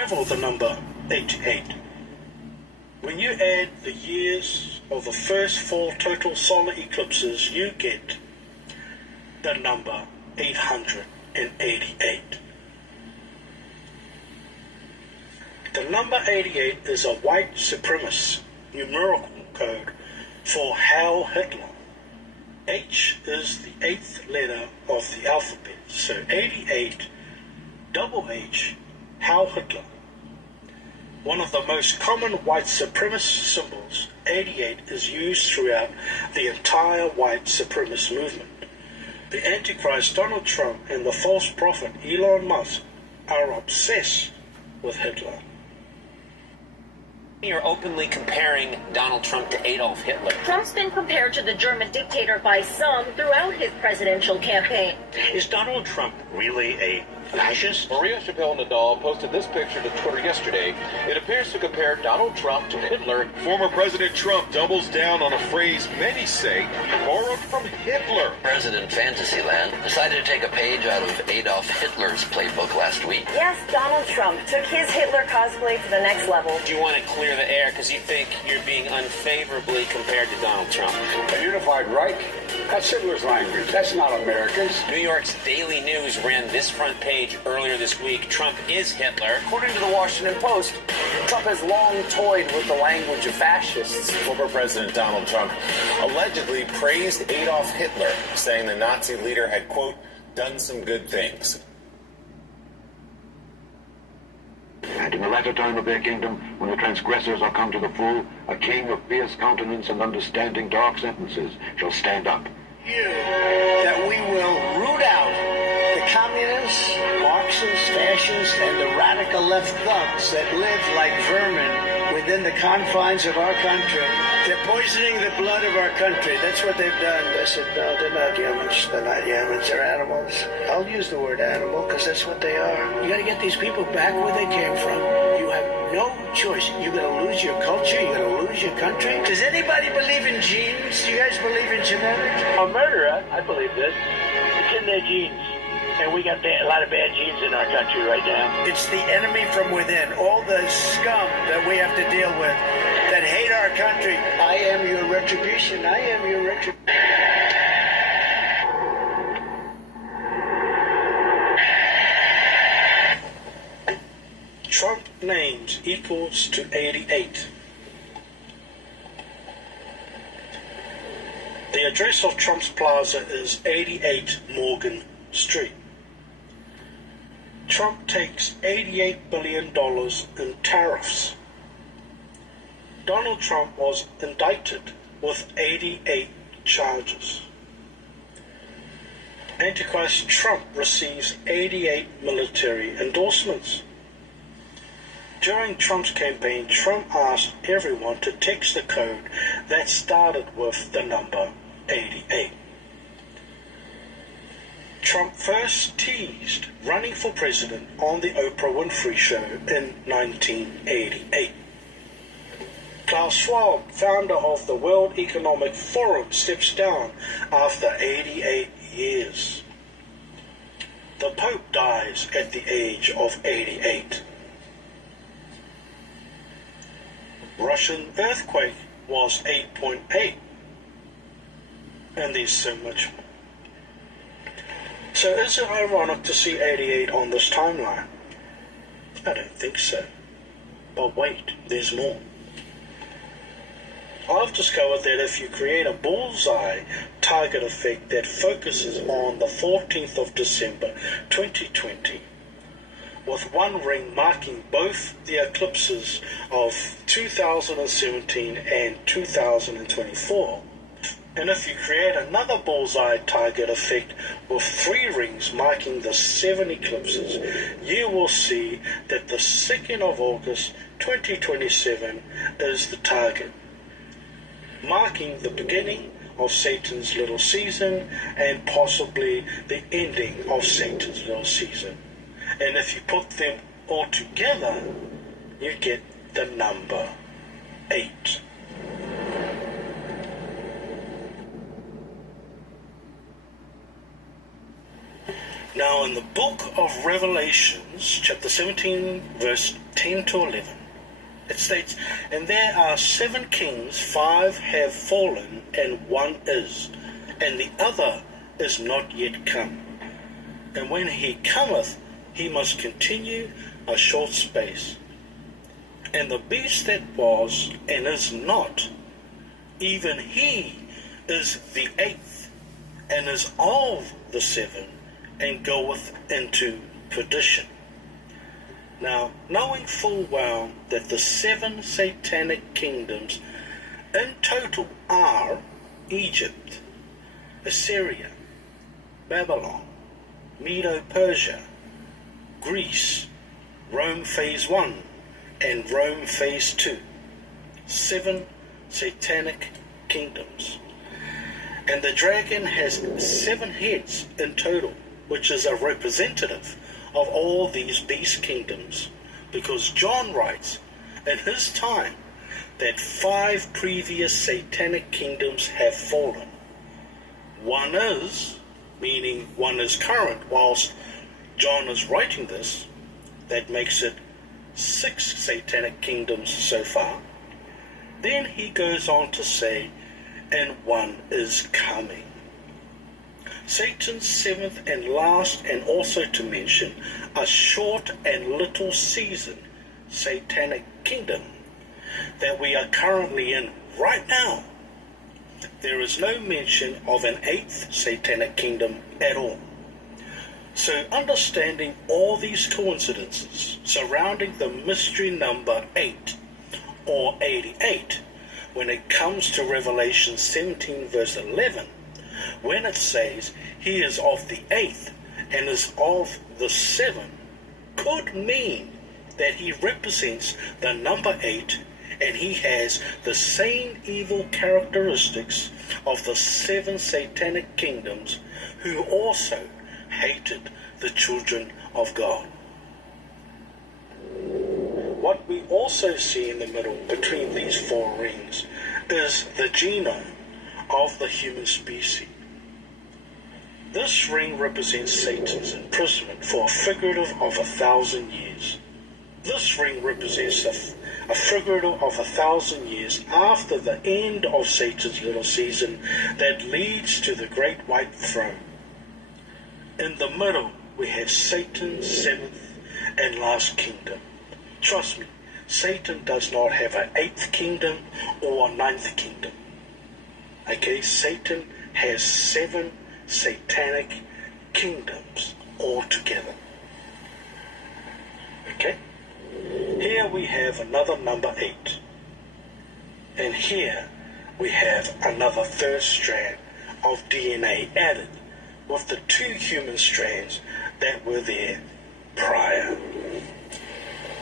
Rival the number 88. When you add the years of the first 4 total solar eclipses, you get the number 888. The number 88 is a white supremacist numerical code for Heil Hitler. H is the 8th letter of the alphabet, so 88, double H, Heil Hitler. One of the most common white supremacist symbols, 88, is used throughout the entire white supremacist movement. The Antichrist Donald Trump and the false prophet Elon Musk are obsessed with Hitler. You're openly comparing Donald Trump to Adolf Hitler. Trump's been compared to the German dictator by some throughout his presidential campaign. Is Donald Trump really a fascist? Maria Chappelle-Nadal posted this picture to Twitter yesterday. It appears to compare Donald Trump to Hitler. Former President Trump doubles down on a phrase many say borrowed from Hitler. President Fantasyland decided to take a page out of Adolf Hitler's playbook last week. Yes, Donald Trump took his Hitler cosplay to the next level. Do you want to clear the air because you think you're being unfavorably compared to Donald Trump? A unified Reich? That's Hitler's language. That's not America's. New York's Daily News ran this front page earlier this week. Trump is Hitler. According to the Washington Post, Trump has long toyed with the language of fascists. Former President Donald Trump allegedly praised Adolf Hitler, saying the Nazi leader had, quote, done some good things. And in the latter time of their kingdom, when the transgressors are come to the full, a king of fierce countenance and understanding dark sentences shall stand up. That we will root out the communists, Marxists, fascists, and the radical left thugs that live like vermin within the confines of our country. They're poisoning the blood of our country. That's what they've done. I said, no, they're not humans. They're not humans. They're animals. I'll use the word animal because that's what they are. You got to get these people back where they came from. You have no choice. You're going to lose your culture. You're going to lose your country. Does anybody believe in genes? Do you guys believe in genetics? A murderer, I believe this. It's in their genes. And we got a lot of bad genes in our country right now. It's the enemy from within. All the scum that we have to deal with that hate our country. I am your retribution. I am your retribution. Trump names equals to 88. The address of Trump's plaza is 88 Morgan Street. Trump takes $88 billion in tariffs. Donald Trump was indicted with 88 charges. Antichrist Trump receives 88 military endorsements. During Trump's campaign, Trump asked everyone to text the code that started with the number 88. Trump first teased running for president on the Oprah Winfrey Show in 1988. Klaus Schwab, founder of the World Economic Forum, steps down after 88 years. The Pope dies at the age of 88. Russian earthquake was 8.8. And there's so much more. So is it ironic to see 88 on this timeline? I don't think so. But wait, there's more. I've discovered that if you create a bullseye target effect that focuses on the 14th of December 2020, with one ring marking both the eclipses of 2017 and 2024, and if you create another bullseye target effect with 3 rings marking the 7 eclipses, you will see that the 2nd of August 2027 is the target, marking the beginning of Satan's little season and possibly the ending of Satan's little season. And if you put them all together, you get the number 8. Now, in the book of Revelations, chapter 17, verse 10 to 11, it states, "And there are 7 kings, 5 have fallen, and 1 is, and the other is not yet come. And when he cometh, he must continue a short space. And the beast that was and is not, even he is the 8th, and is of the 7, and goeth into perdition." Now, knowing full well that the 7 satanic kingdoms in total are Egypt, Assyria, Babylon, Medo-Persia, Greece, Rome Phase 1, and Rome Phase 2. 7 satanic kingdoms. And the dragon has 7 heads in total, which is a representative of all these beast kingdoms, because John writes in his time that 5 previous satanic kingdoms have fallen. 1 is, meaning 1 is current whilst John is writing this. That makes it 6 satanic kingdoms so far. Then he goes on to say, and 1 is coming. Satan's 7th and last, and also to mention a short and little season satanic kingdom that we are currently in right now. There is no mention of an 8th satanic kingdom at all. So understanding all these coincidences surrounding the mystery number 8 or 88, when it comes to Revelation 17 verse 11, when it says he is of the 8th and is of the 7, could mean that he represents the number 8, and he has the same evil characteristics of the 7 satanic kingdoms, who also hated the children of God. What we also see in the middle between these 4 rings is the genome of the human species. This ring represents Satan's imprisonment for a figurative of 1,000 years. This ring represents a figurative of 1,000 years after the end of Satan's little season that leads to the great white throne. In the middle, we have Satan's 7th and last kingdom. Trust me, Satan does not have an 8th kingdom or a 9th kingdom. Okay, Satan has 7 satanic kingdoms altogether. Okay, here we have another number 8, and here we have another 3rd strand of DNA added with the 2 human strands that were there prior.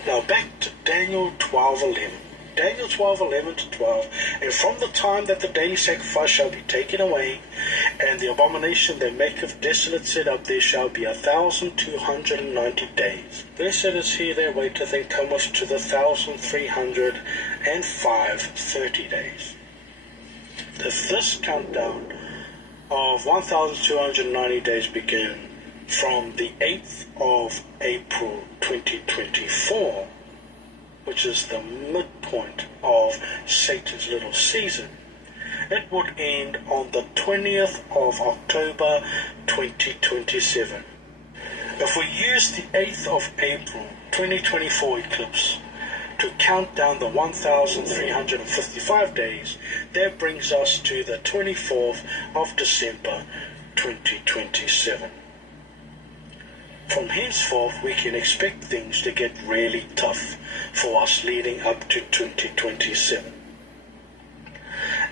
Now back to Daniel 12:11. Daniel 12:11 to 12. "And from the time that the daily sacrifice shall be taken away, and the abomination they maketh desolate set up, there shall be 1,290 days. Blessed is he that waiteth and cometh to the 1,305 30 days." If this countdown of 1,290 days begin from the 8th of April 2024, which is the midpoint of Satan's little season, it would end on the 20th of October 2027. If we use the 8th of April 2024 eclipse to count down the 1,355 days, that brings us to the 24th of December 2027. From henceforth, we can expect things to get really tough for us leading up to 2027.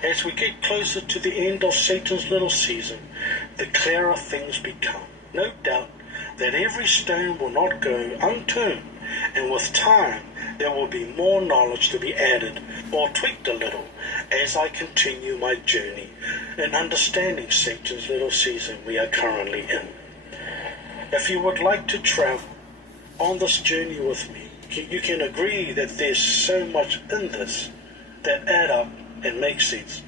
As we get closer to the end of Satan's little season, the clearer things become. No doubt that every stone will not go unturned, and with time there will be more knowledge to be added or tweaked a little as I continue my journey in understanding Satan's little season we are currently in. If you would like to travel on this journey with me, you can agree that there's so much in this that add up and make sense.